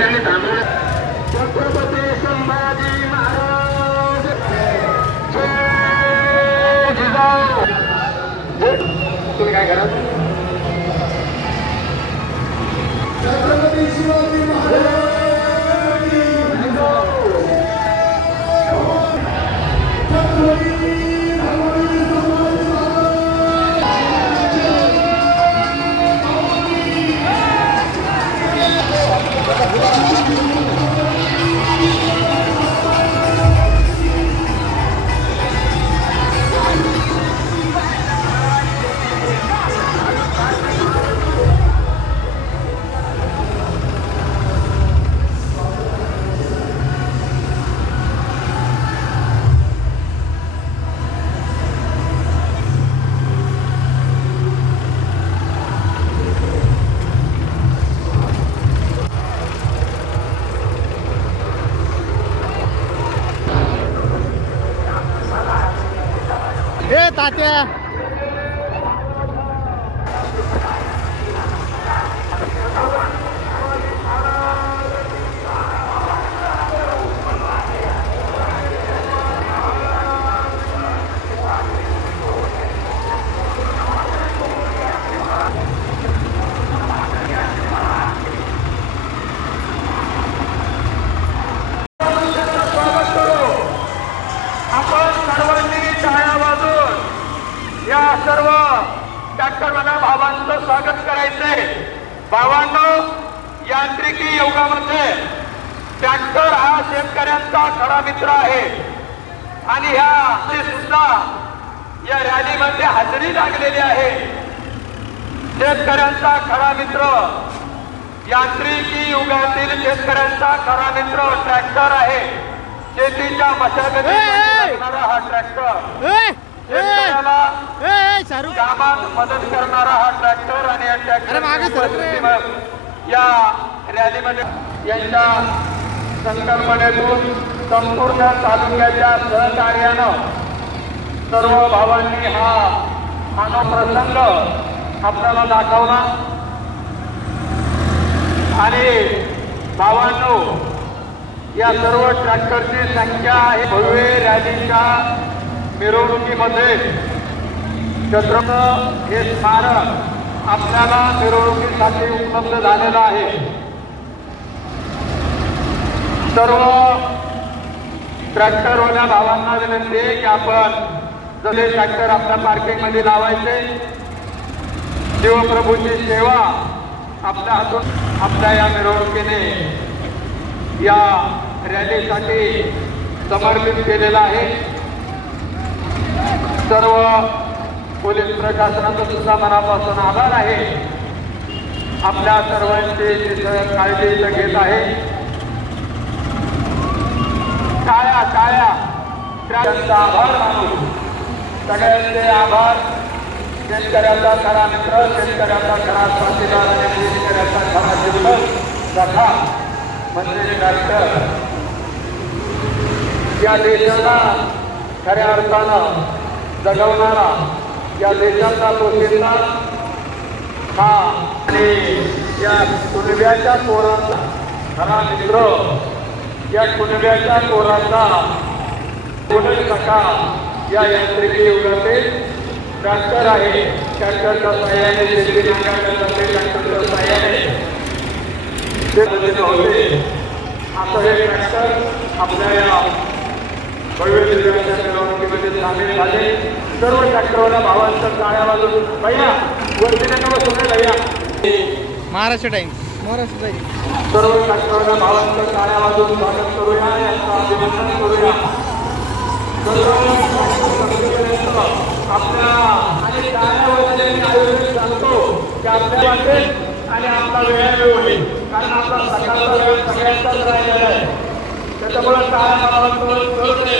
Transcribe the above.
त्यांनी थांबवलं. छत्रपती संभाजी महाराज जय जिजाऊ. तुम्ही काय करा. छत्रपती शिवाजी महाराज तात्या सर्व ट्रॅक्टरवाल्या भावांचं स्वागत करायचंय. भावांनो, यांत्रिकी युगामध्ये ट्रॅक्टर हा शेतकऱ्यांचा खरा मित्र आहे आणि ह्या सुद्धा या रॅलीमध्ये हजेरी लागलेली आहे. शेतकऱ्यांचा खरा मित्र, यांत्रिकी युगातील शेतकऱ्यांचा खरा मित्र ट्रॅक्टर आहे. शेतीच्या मशागतीत लागणारा हा ट्रॅक्टर, कामात मदत करणारा हा ट्रॅक्टर आणि या ट्रॅक्टर या रॅलीमध्ये यांच्या संकल्पनेतून संपूर्ण तालुक्याच्या सहकार्यानं सर्व भावांनी हा प्रसंग आपल्याला दाखवला. आणि भावांनो, या सर्व ट्रॅक्टरची संख्या आहे. भव्य रॅलीच्या मिरवणुकीमध्ये छत्रपती हे स्मारक आपल्याला मिरवणुकीसाठी उपलब्ध झालेलं आहे. सर्व ट्रॅक्टरवाल्या भावांना विनंती आहे की आपण जसे ट्रॅक्टर आपल्या पार्किंग मध्ये लावायचे, शिवप्रभूची सेवा आपल्या हातून आपल्या या मिरवणुकीने या रॅलीसाठी समर्पित केलेला आहे. सर्व पोलीस प्रशासनाचा सुद्धा मनापासून आभार आहे. आपल्या सर्वांची काळजी घेत आहे. काळ्या त्यांचा आभार मानू. सगळ्यांचे आभार. शेतकऱ्याचा खरा मित्र, शेतकऱ्याचा खरा साथीदार आणि शेतकऱ्याचा खरा जिल्हा सखा म्हणजे ट्रॅक्टर. या देशाला खऱ्या अर्थानं जगवणारा, या देशाचा पोशिंदा हा आणि या कुणब्याच्या पोरांचा खरा मित्र, या कुणब्याच्या पोरांचा पुढील सखा या यांत्रिकी युगातील ट्रॅक्टर आहे. ट्रॅक्टरच्या साह्याने शेती नांगरल्या जाते. ट्रॅक्टरच्या साह्याने होते. असं हे ट्रॅक्टर आपल्या या भव्य जिल्ह्याच्या मिरवणुकीमध्ये सामील झाले. सर्व ट्रॅक्टरवाल्या भावांचं टाळ्या वाजवून भैया वरतीने सुनेल भैया महाराष्ट्र टाइम्स सर्व ट्रॅक्टरवाल्या भावांचं टाळ्या वाजवून स्वागत करूया, यांचं अभिनंदन करूया. आपल्या आणि टाळ्या वाजवण्याने आयोजित सांगतो की आपल्या वाटेल आणि आपला वेळ होईल. कारण आपला सकाळचा वेळ सगळ्यांचाच राहिलेला आहे. त्याच्यामुळे टाळ्या मला करू नये.